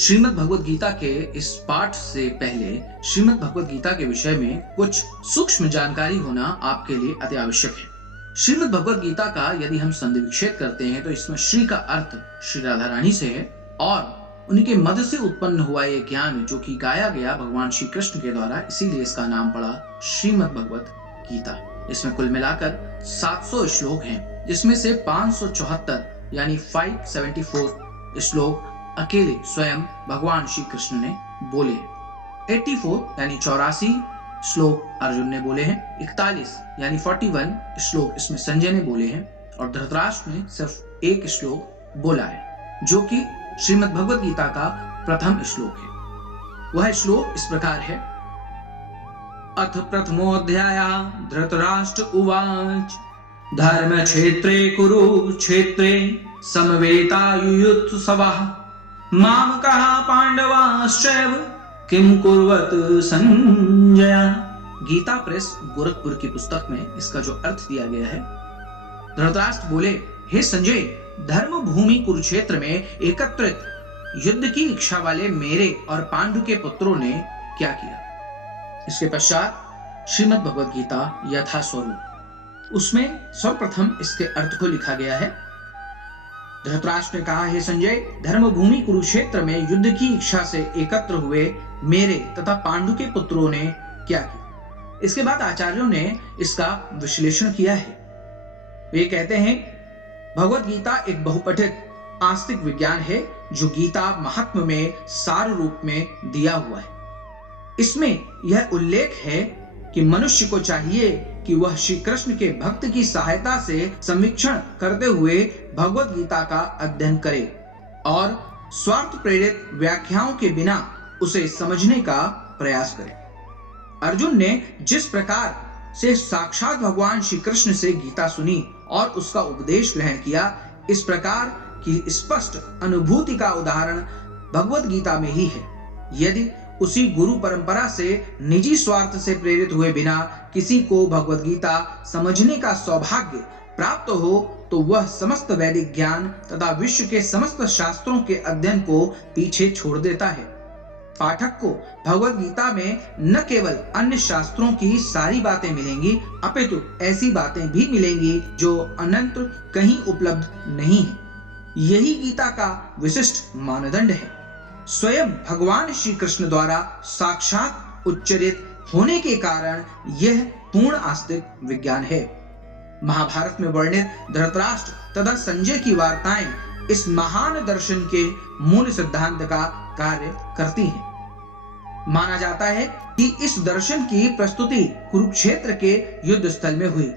श्रीमद् भगवद गीता के इस पाठ से पहले श्रीमद् भगवद गीता के विषय में कुछ सूक्ष्म जानकारी होना आपके लिए अति आवश्यक है। श्रीमद् भगवद गीता का यदि हम संधि विच्छेद करते हैं तो इसमें श्री का अर्थ श्री राधा रानी से है और उनके मद से उत्पन्न हुआ ये ज्ञान जो कि गाया गया भगवान श्री कृष्ण के द्वारा, इसीलिए इसका नाम पड़ा श्रीमद् भगवद गीता। इसमें कुल मिलाकर 700 श्लोक हैं, जिसमें से 574 यानी 574 श्लोक अकेले स्वयं भगवान श्री कृष्ण ने बोले हैं। 84 यानी 84 श्लोक अर्जुन ने बोले हैं। 41 यानी 41 श्लोक इसमें संजय ने बोले हैं और धृतराष्ट्र ने सिर्फ एक श्लोक बोला है, जो कि श्रीमद् भगवद गीता का प्रथम श्लोक है। वह श्लोक इस प्रकार है। अथ प्रथमोऽध्याय धृतराष्ट्र उवाच धर्म क्षेत्रे कुरुक्षेत्रे समवेतायुयुत्सवः मामकः पांडवाश्चैव किम कुर्वत संजय। गीता प्रेस गोरखपुर की पुस्तक में इसका जो अर्थ दिया गया है, धृतराष्ट्र बोले, हे संजय, धर्म भूमि कुरुक्षेत्र में एकत्रित युद्ध की इच्छा वाले मेरे और पांडु के पुत्रों ने क्या किया। इसके पश्चात श्रीमद् भगवद गीता यथा स्वरूप, उसमें सर्वप्रथम इसके अर्थ को लिखा गया है। धृतराष्ट्र ने कहा, हे संजय, धर्म भूमि कुरुक्षेत्र में युद्ध की इच्छा से एकत्र हुए मेरे तथा पांडु के पुत्रों ने क्या किया। इसके बाद आचार्यों ने इसका विश्लेषण किया है। वे कहते हैं, भगवद गीता एक बहुपठित आस्तिक विज्ञान है जो गीता महात्म्य में सार रूप में दिया हुआ है। इसमें यह उल्लेख है कि मनुष्य को चाहिए कि वह श्री कृष्ण के भक्त की सहायता से समीक्षण करते हुए भगवद गीता का अध्ययन करे और स्वार्थ प्रेरित व्याख्याओं के बिना उसे समझने का प्रयास करे। अर्जुन ने जिस प्रकार से साक्षात भगवान श्री कृष्ण से गीता सुनी और उसका उपदेश ग्रहण किया, इस प्रकार की स्पष्ट अनुभूति का उदाहरण भगवद गीता में ही है। यदि उसी गुरु परंपरा से निजी स्वार्थ से प्रेरित हुए बिना किसी को भगवद गीता समझने का सौभाग्य प्राप्त हो तो वह समस्त वैदिक ज्ञान तथा विश्व के समस्त शास्त्रों के अध्ययन को पीछे छोड़ देता है। पाठक को भगवद गीता में न केवल अन्य शास्त्रों की सारी बातें मिलेंगी, अपितु ऐसी बातें भी मिलेंगी जो अनंत कहीं उपलब्ध नहीं है। यही गीता का विशिष्ट मानदंड है। स्वयं भगवान श्री कृष्ण द्वारा साक्षात उच्चरित होने के कारण यह पूर्ण आस्तिक विज्ञान है। महाभारत में वर्णित धृतराष्ट्र तथा संजय की वार्ताएं इस महान दर्शन के मूल सिद्धांत का कार्य करती हैं। माना जाता है कि इस दर्शन की प्रस्तुति कुरुक्षेत्र के युद्ध स्थल में हुई,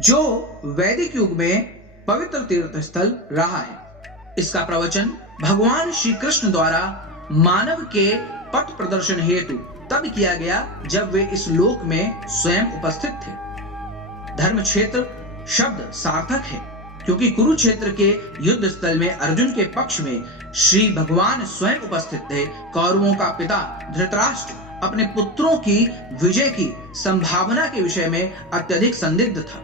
जो वैदिक युग में पवित्र तीर्थ स्थल रहा है। इसका प्रवचन भगवान श्री कृष्ण द्वारा मानव के पथ प्रदर्शन हेतु तब किया गया जब वे इस लोक में स्वयं उपस्थित थे। धर्म क्षेत्र शब्द सार्थक है क्योंकि कुरुक्षेत्र के युद्ध स्थल में अर्जुन के पक्ष में श्री भगवान स्वयं उपस्थित थे। कौरवों का पिता धृतराष्ट्र अपने पुत्रों की विजय की संभावना के विषय में अत्यधिक संदिग्ध था।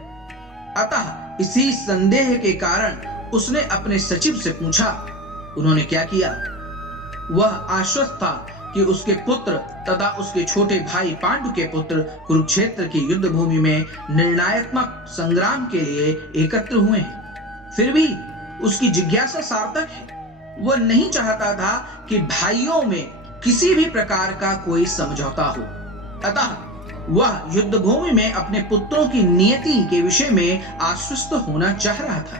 अतः इसी संदेह के कारण उसने अपने सचिव से पूछा। उन्होंने क्या किया? वह आश्वस्त था कि उसके पुत्र तथा उसके छोटे भाई पांडु के पुत्र कुरुक्षेत्र की युद्ध भूमि में निर्णायत्मक संग्राम के लिए एकत्र हुए हैं। फिर भी उसकी जिज्ञासा सार्थक है। वह नहीं चाहता था कि भाइयों में किसी भी प्रकार का कोई समझौता हो। अतः वह युद्ध भूमि में अपने पुत्रों की नियति के विषय में आश्वस्त होना चाह रहा था।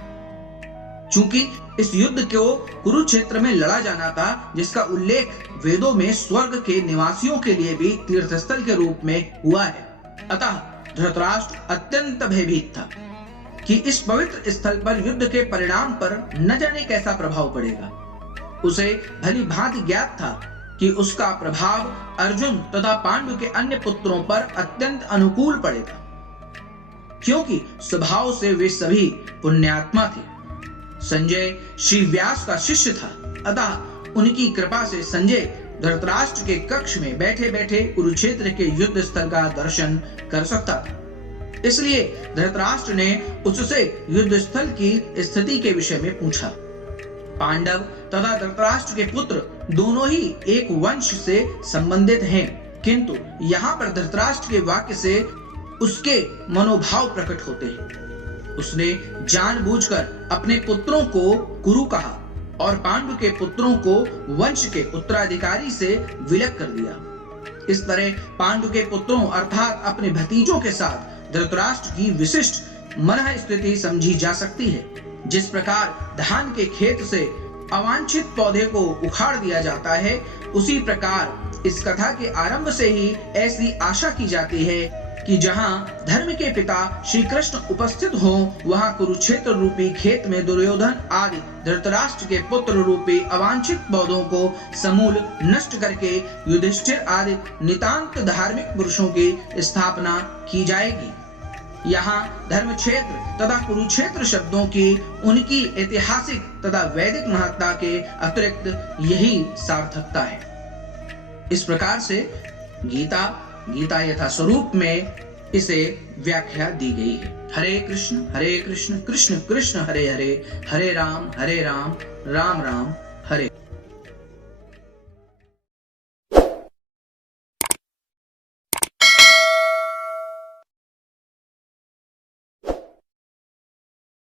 चूंकि इस युद्ध को कुरुक्षेत्र में लड़ा जाना था, जिसका उल्लेख वेदों में स्वर्ग के निवासियों के लिए भी तीर्थस्थल के रूप में हुआ है, अतः धृतराष्ट्र अत्यंत भयभीत था कि इस पवित्र स्थल पर युद्ध के परिणाम पर न जाने कैसा प्रभाव पड़ेगा। उसे भली भांति ज्ञात था कि उसका प्रभाव अर्जुन तथा पांडु के अन्य पुत्रों पर अत्यंत अनुकूल पड़ेगा, क्योंकि स्वभाव से वे सभी पुण्यात्मा थे। संजय श्री व्यास का शिष्य था, अतः उनकी कृपा से संजय धृतराष्ट्र के कक्ष में बैठे बैठे कुरुक्षेत्र के युद्ध स्थल का दर्शन कर सकता था। इसलिए धृतराष्ट्र ने उससे युद्ध स्थल की स्थिति के विषय में पूछा। पांडव तथा धृतराष्ट्र के पुत्र दोनों ही एक वंश से संबंधित हैं, किंतु यहाँ पर धृतराष्ट्र के वाक्य से उसके मनोभाव प्रकट होते हैं। उसने जानबूझकर अपने पुत्रों को कुरु कहा और पांडु के पुत्रों को वंश के उत्तराधिकारी से विलग कर दिया। इस तरह पांडु के पुत्रों अर्थात अपने भतीजों के साथ धृतराष्ट्र की विशिष्ट मनः स्थिति समझी जा सकती है। जिस प्रकार धान के खेत से अवांछित पौधे को उखाड़ दिया जाता है, उसी प्रकार इस कथा के आरंभ से ही ऐसी आशा की जाती है कि जहां धर्म के पिता श्री कृष्ण उपस्थित हों, वहां कुरुक्षेत्र रूपी खेत में दुर्योधन आदि धृतराष्ट्र के पुत्र रूपी अवांछित पौधों को समूल नष्ट करके युधिष्ठिर आदि नितांत धार्मिक पुरुषों की स्थापना की जाएगी। यहाँ धर्म क्षेत्र तथा कुरुक्षेत्र शब्दों की उनकी ऐतिहासिक तथा वैदिक महत्ता के अतिरिक्त यही सार्थकता है। इस प्रकार से गीता यथा स्वरूप में इसे व्याख्या दी गई है। हरे कृष्ण कृष्ण कृष्ण हरे हरे, हरे राम राम राम